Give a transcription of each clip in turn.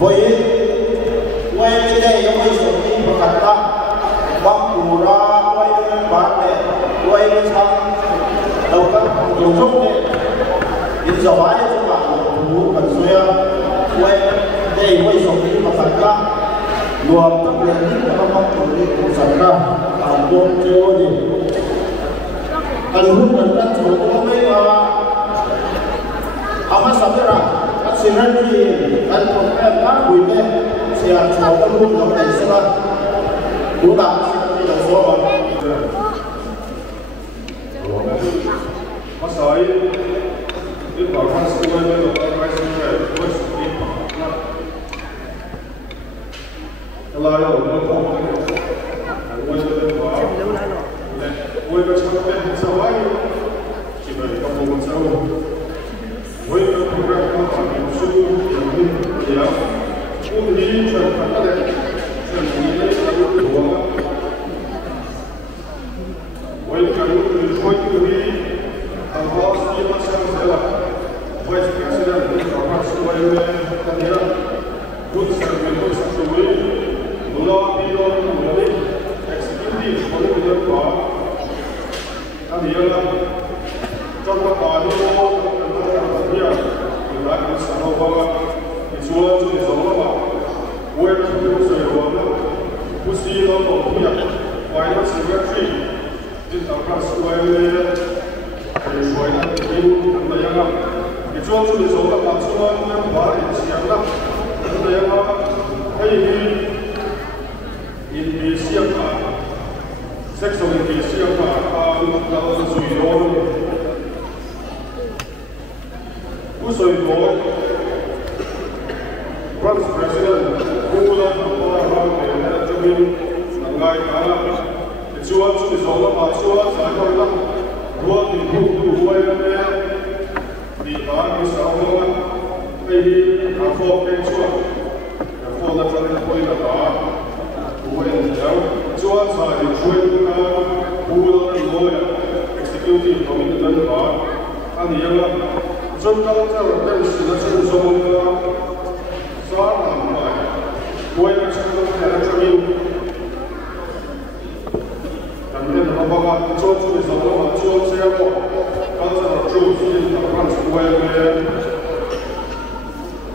voi voi cái đây có voi sầu đi mà cắt ta bắp củ ra voi cái bát này voi cái sang đầu các đồ giúp này in dầu bái cho bạn thủ cần xuôi voi đây voi sầu đi mà cắt ta luộc tất nhiên là bắp củ đi cũng sẵn ra làm cơm chơi đi cần hút cần ăn chỗ có mấy mà ama sabera sinan di kan program kan buinya siap semua pun kalau dari sana bukan tidak semua masai di bawah sekolah itu orang semua bos di kalau yang Oi, mas como é que são aí? Que vai ficar bom com saúde. Oi, eu vou para o sul, e a dia já está lá. Já ninguém está no lugar. Oi, quero que foi que vi a voz de uma senhora. Vai ficar sendo a voz do meu candidato. Tudo certo, tudo certo. No lobby, no lobby, executivo, pode poder falar. Anh em trong các bài nó rất là nhiều, người ta cũng sản xuất qua, thì chúa cho mình sống là bảo, quên không được sửa đổi nữa, bút xí nó bỏ thu nhập, ngoài nó chỉ có chuyện, trên tàu cá xuôi lên, thì xuôi nó đi làm gì không? Thì chúa cho mình sống là bảo chúa nó hóa là chỉ làm lắm, làm gì không? Hay in siêu cả sexuality siêu cảเราสุยโดนผู้สุยโดน Vice President ผู้นำตัวเราเนี่ยจะมีหลังไงกันช่วยช่วยสอนเราช่วยสอนเรารวมถึงผู้ดูไว้เนี่ยดีมากที่สอนเราไอ้ข้าพเจ้าเป็นช่วยข้าพเจ้าจะเป็นคนละแบบผู้เองแล้วช่วยสอนช่วยกันผู้เราดูexecutive committee ba ani yala jom kala cha ro sila chen zomon ka sa na ma koi na chen ko na cha mi dan ne na ba ga cho chu ni sa ma cho se ya ko ka sa ro chu si na ran su wa me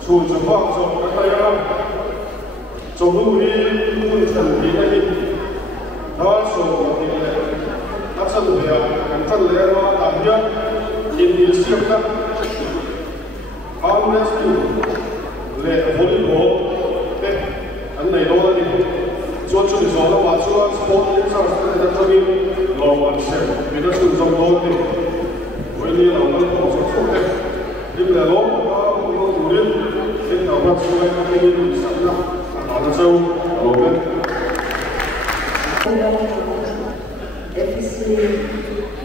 chu chu ba cho ka ta ya cho lu ni lu chen ni ni da so ni Asal dia, kan lewat tanya, ini siapa? Almes tu, le volleyball, ane lola ni, cuaca di sana macam sport ni sangat ada kami lawan siapa, kita sudah lawan ni, ini lawan tu macam ni lawan apa kemudian kita buat semua kami di sana, ada jauh lawan.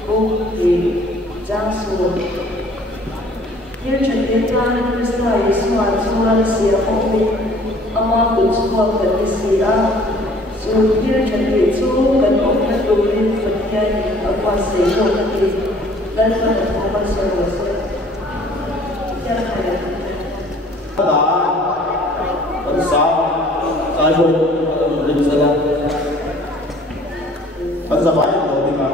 Cô thì Giang Xuân Như trận tiến plan Krista Yeshua Suran Sia Ông Ama Cũng Chúa Cần Đi Sia Dù như trận tiến chú Cần Ông Đất Đồ Linh Phật Nhân Ở qua Sế Đồ Cần Đi Gần Phật Ở Phó Văn Sơn Hồ Sơn Chắc là đã vẫn sao tại vùng đình sẽ là vẫn ra bãi rồi thì mà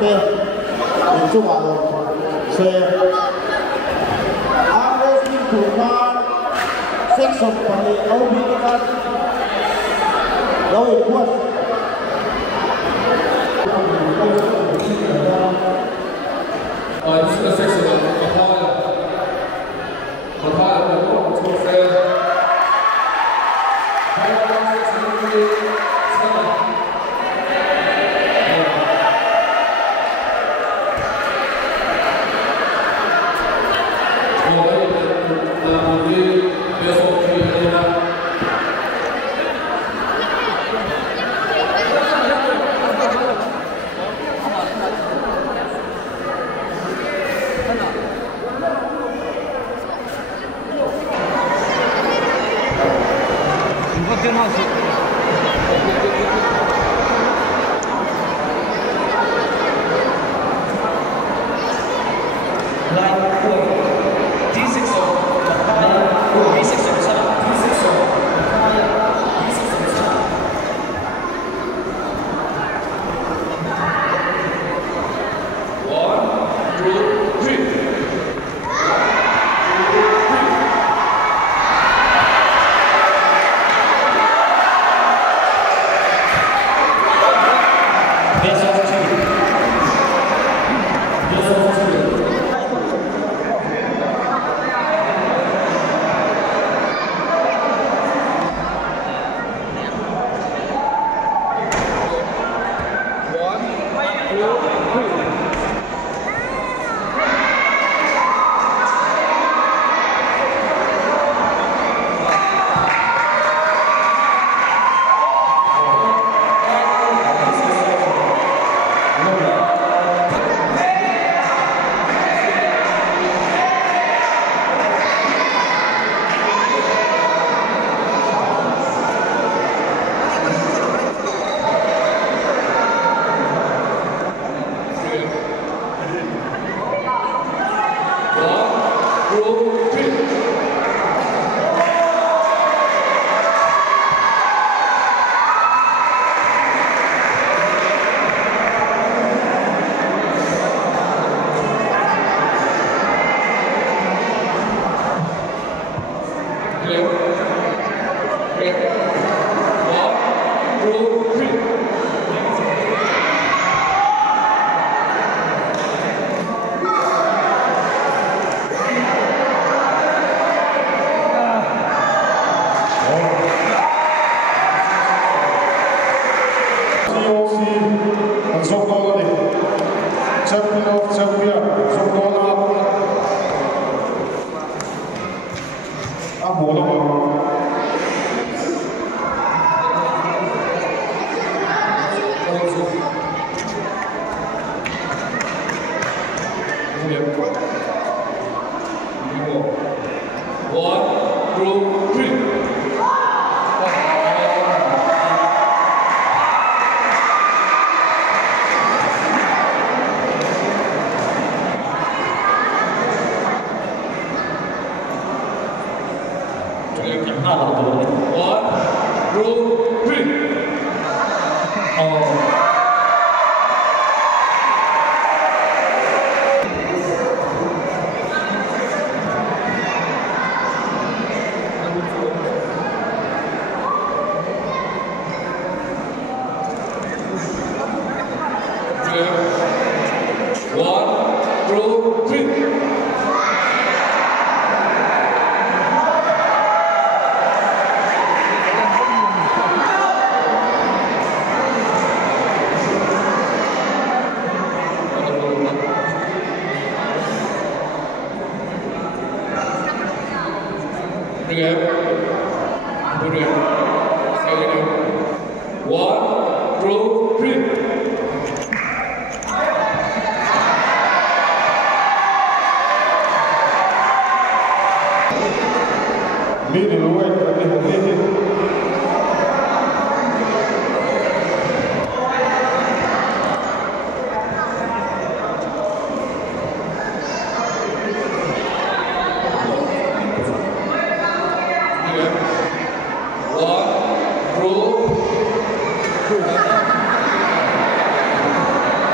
pe in chu ma lo se ares ni tu ma six of pani au bi ka lo i kuat this is the section of Papaya, the top fair.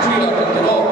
Three up at the ball.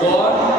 1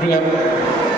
Brilliant.